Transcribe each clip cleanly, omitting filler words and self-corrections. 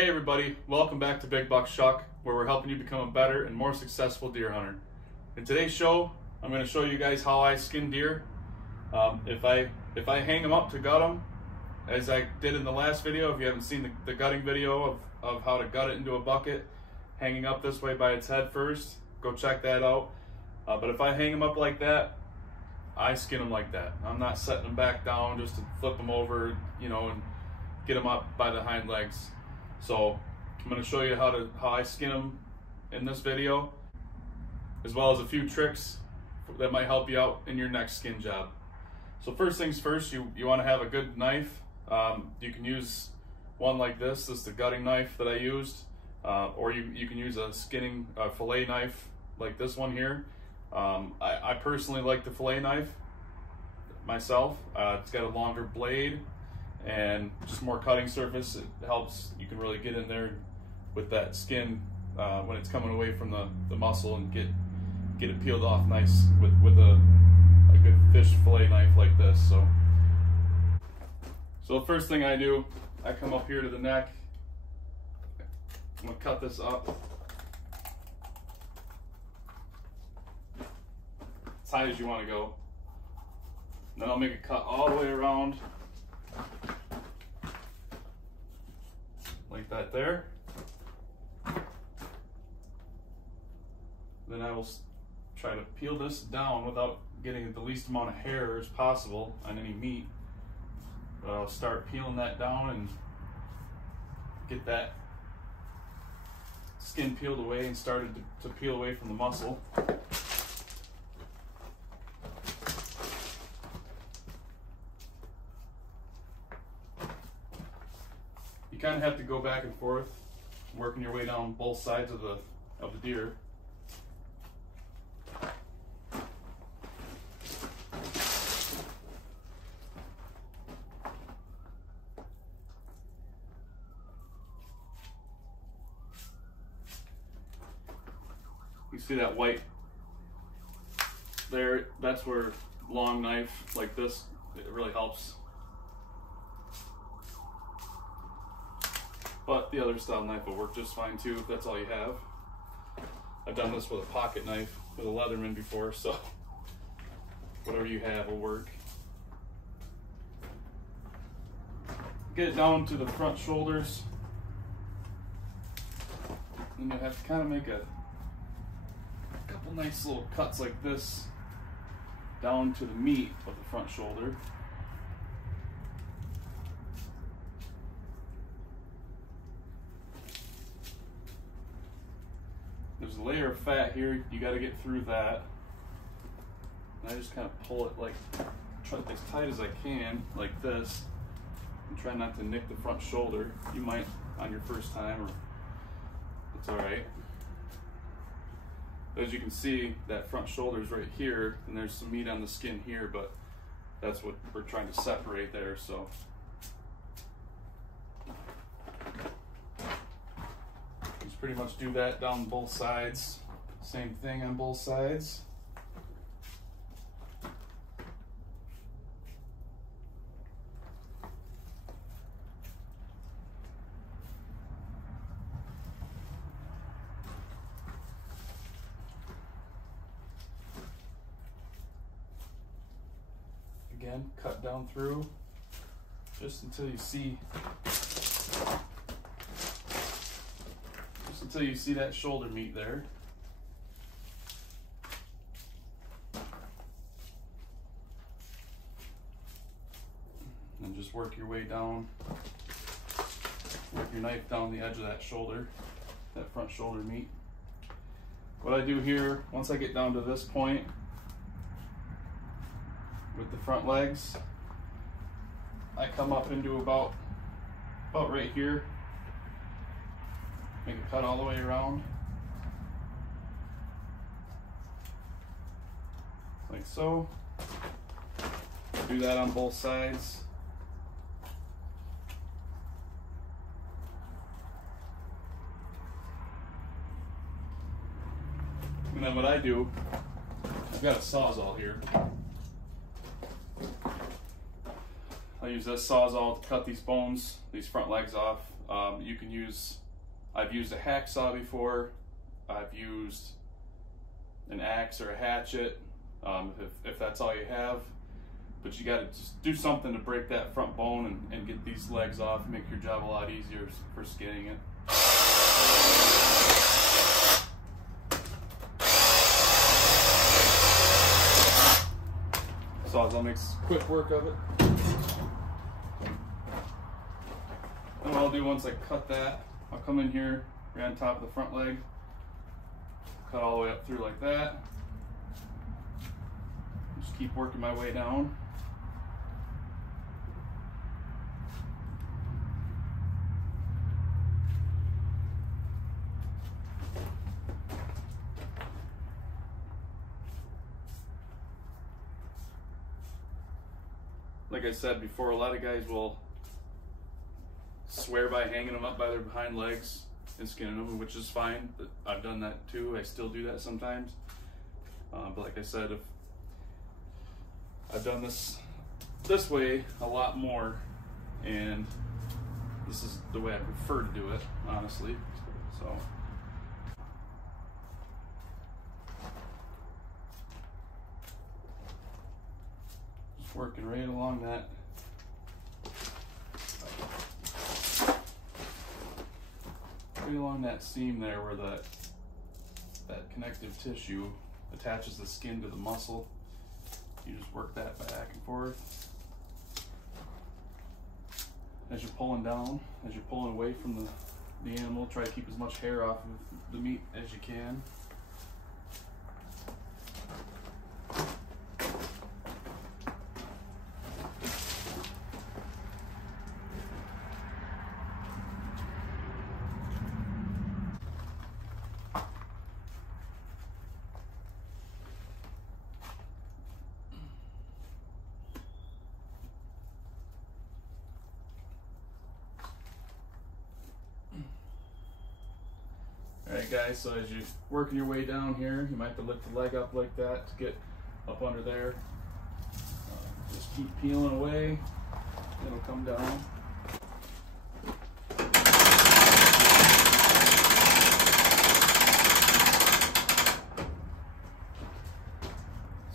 Hey everybody, welcome back to Big Buck Chuck, where we're helping you become a better and more successful deer hunter. In today's show, I'm going to show you guys how I skin deer. If I hang them up to gut them, as I did in the last video, if you haven't seen the gutting video of how to gut it into a bucket, hanging up this way by its head first, go check that out. But if I hang them up like that, I skin them like that. I'm not setting them back down just to flip them over, and get them up by the hind legs. So I'm going to show you how I skin them in this video, as well as a few tricks that might help you out in your next skin job. So first things first, you want to have a good knife. You can use one like this. This is the gutting knife that I used, or you can use a skinning fillet knife like this one here. I personally like the fillet knife myself. It's got a longer blade and just more cutting surface. It helps, you can really get in there with that skin when it's coming away from the muscle and get it peeled off nice with a good fish fillet knife like this. So the first thing I do, I come up here to the neck. I'm gonna cut this up as high as you want to go. Then I'll make a cut all the way around like that there. Then I will try to peel this down without getting the least amount of hair as possible on any meat. But I'll start peeling that down and get that skin peeled away and started to peel away from the muscle. You kind of have to go back and forth, working your way down both sides of the deer. You see that white there? That's where long knife like this, it really helps. But the other style knife will work just fine too if that's all you have. I've done this with a pocket knife with a Leatherman before, so whatever you have will work. Get it down to the front shoulders, and you have to kind of make a couple nice little cuts like this down to the meat of the front shoulder. There's a layer of fat here, you got to get through that. And I just kind of pull it like, try as tight as I can, like this, and try not to nick the front shoulder. You might on your first time, or it's alright. As you can see, that front shoulder is right here, and there's some meat on the skin here, but that's what we're trying to separate there. So just pretty much do that down both sides. Same thing on both sides. Again, cut down through just until you see that shoulder meat there. And just work your way down, work your knife down the edge of that shoulder, that front shoulder meat. What I do here, once I get down to this point with the front legs, I come up into about right here, make a cut all the way around, like so. Do that on both sides. And then what I do, I've got a Sawzall here. I use this Sawzall to cut these bones, these front legs off. I've used a hacksaw before. I've used an axe or a hatchet, if that's all you have. But you gotta just do something to break that front bone and get these legs off and make your job a lot easier for skinning it. Sawzall makes quick work of it. And what I'll do once I cut that, I'll come in here right on top of the front leg, cut all the way up through like that. Just keep working my way down. Like I said before, a lot of guys will swear by hanging them up by their hind legs and skinning them, which is fine. I've done that too. I still do that sometimes. But like I said, if I've done this way a lot more, and this is the way I prefer to do it, honestly. So. Working right along that seam there where that connective tissue attaches the skin to the muscle. You just work that back and forth. As you're pulling down, as you're pulling away from the animal, try to keep as much hair off of the meat as you can. Alright guys, so as you're working your way down here, you might have to lift the leg up like that to get up under there. Just keep peeling away, it'll come down.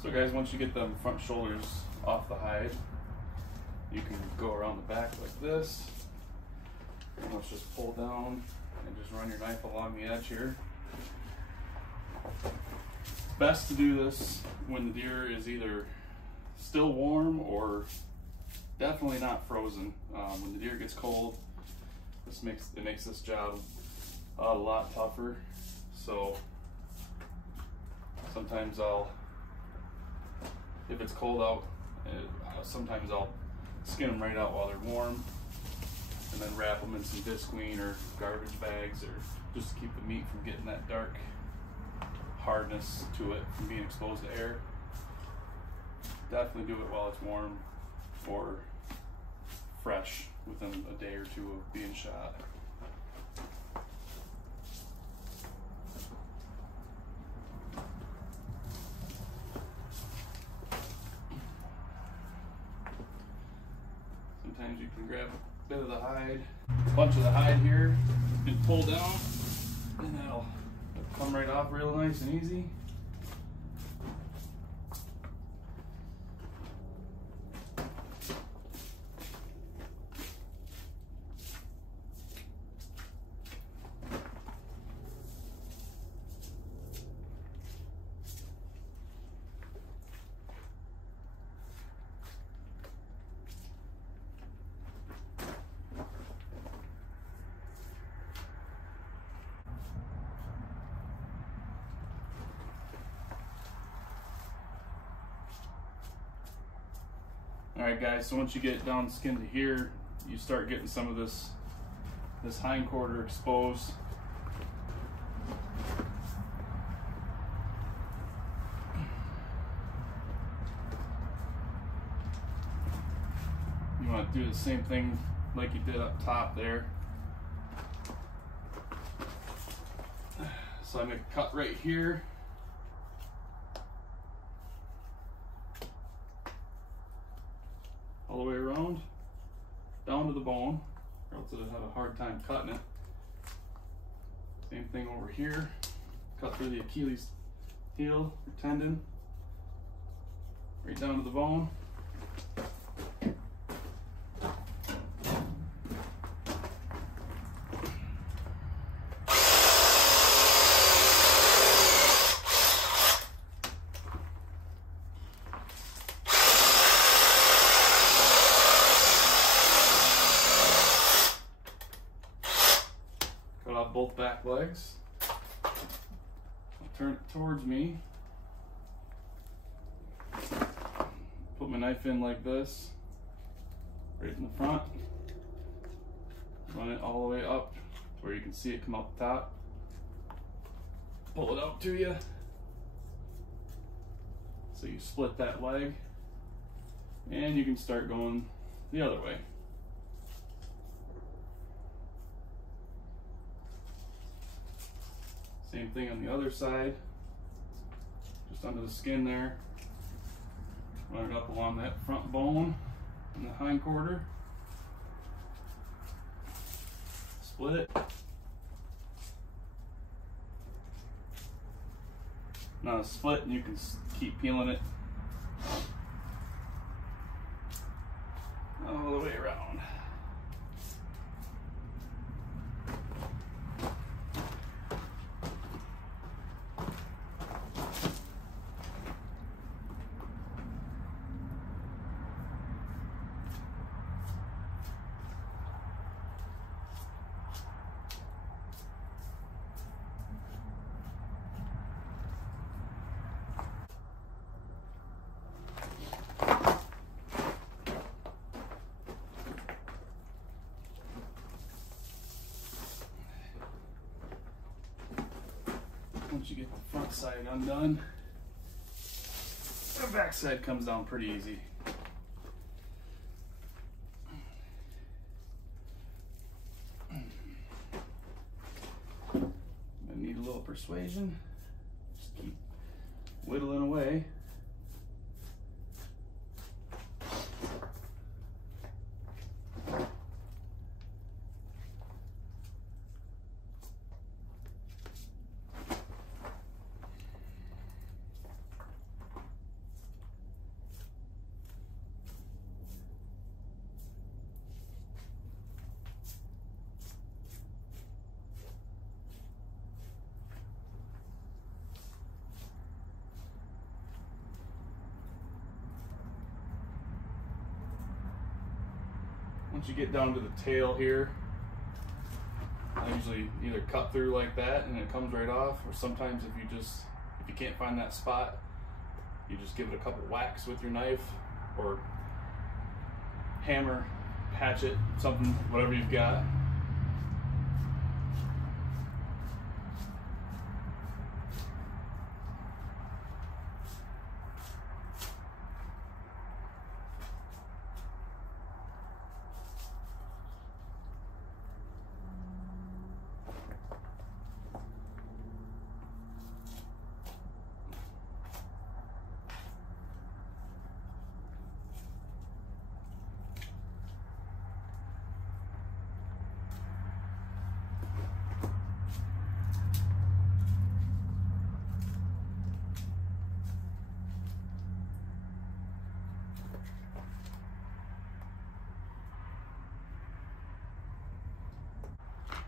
So guys, once you get the front shoulders off the hide, you can go around the back like this. And let's just pull down and just run your knife along the edge here. Best to do this when the deer is either still warm or definitely not frozen. When the deer gets cold, it makes this job a lot tougher. So sometimes if it's cold out, sometimes I'll skin them right out while they're warm, and then wrap them in some visqueen or garbage bags, or just to keep the meat from getting that dark hardness to it from being exposed to air. Definitely do it while it's warm or fresh within a day or two of being shot. Sometimes you can grab a bit of the hide, a bunch of the hide here, and pull down, and that'll come right off real nice and easy. Alright guys, so once you get down skin to here, you start getting some of this hind quarter exposed. You want to do the same thing like you did up top there. So I make a cut right here. All the way around. down to the bone, or else it'll have a hard time cutting it. Same thing over here. Cut through the Achilles heel or tendon, right down to the bone. Cut off both back legs. Turn it towards me. Put my knife in like this, right in the front. Run it all the way up to where you can see it come up the top. Pull it out to you. So you split that leg, and you can start going the other way. Same thing on the other side, just under the skin there. Run it up along that front bone and the hind quarter. Split it. Now it's split, and you can keep peeling it all the way around. Once you get the front side undone, the back side comes down pretty easy. I need a little persuasion. Just keep whittling away. Once you get down to the tail here, I usually either cut through like that and it comes right off, or sometimes if you can't find that spot, you just give it a couple whacks with your knife, or hammer, hatchet, something, whatever you've got.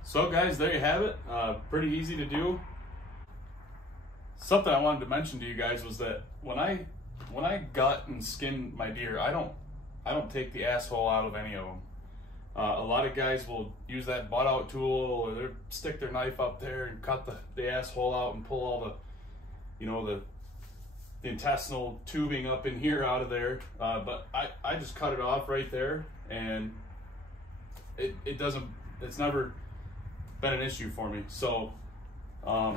So guys, there you have it. Pretty easy to do. Something I wanted to mention to you guys was that when I gut and skin my deer, I don't take the asshole out of any of them. A lot of guys will use that butt out tool, or they stick their knife up there and cut the asshole out and pull all the intestinal tubing up in here out of there. But I just cut it off right there, and it's never been an issue for me. So a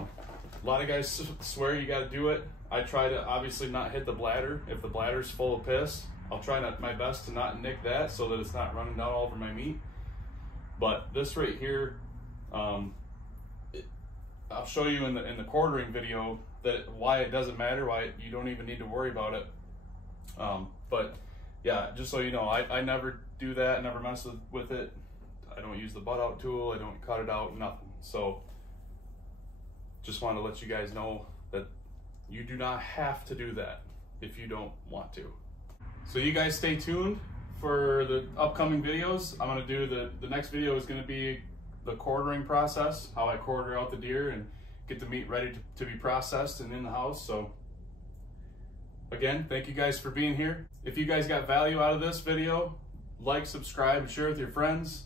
lot of guys swear you got to do it. I try to obviously not hit the bladder. If the bladder's full of piss, I'll try my best to not nick that so that it's not running down all over my meat. But this right here, I'll show you in the quartering video why it doesn't matter, why you don't even need to worry about it. But yeah, just so you know, I never do that. I never mess with it. I don't use the butt out tool. I don't cut it out, nothing. So just want to let you guys know that you do not have to do that if you don't want to. So you guys stay tuned for the upcoming videos. I'm going to do the next video is going to be the quartering process, how I quarter out the deer and get the meat ready to be processed and in the house. So again, thank you guys for being here. If you guys got value out of this video, like, subscribe, share with your friends,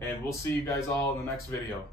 and we'll see you guys all in the next video.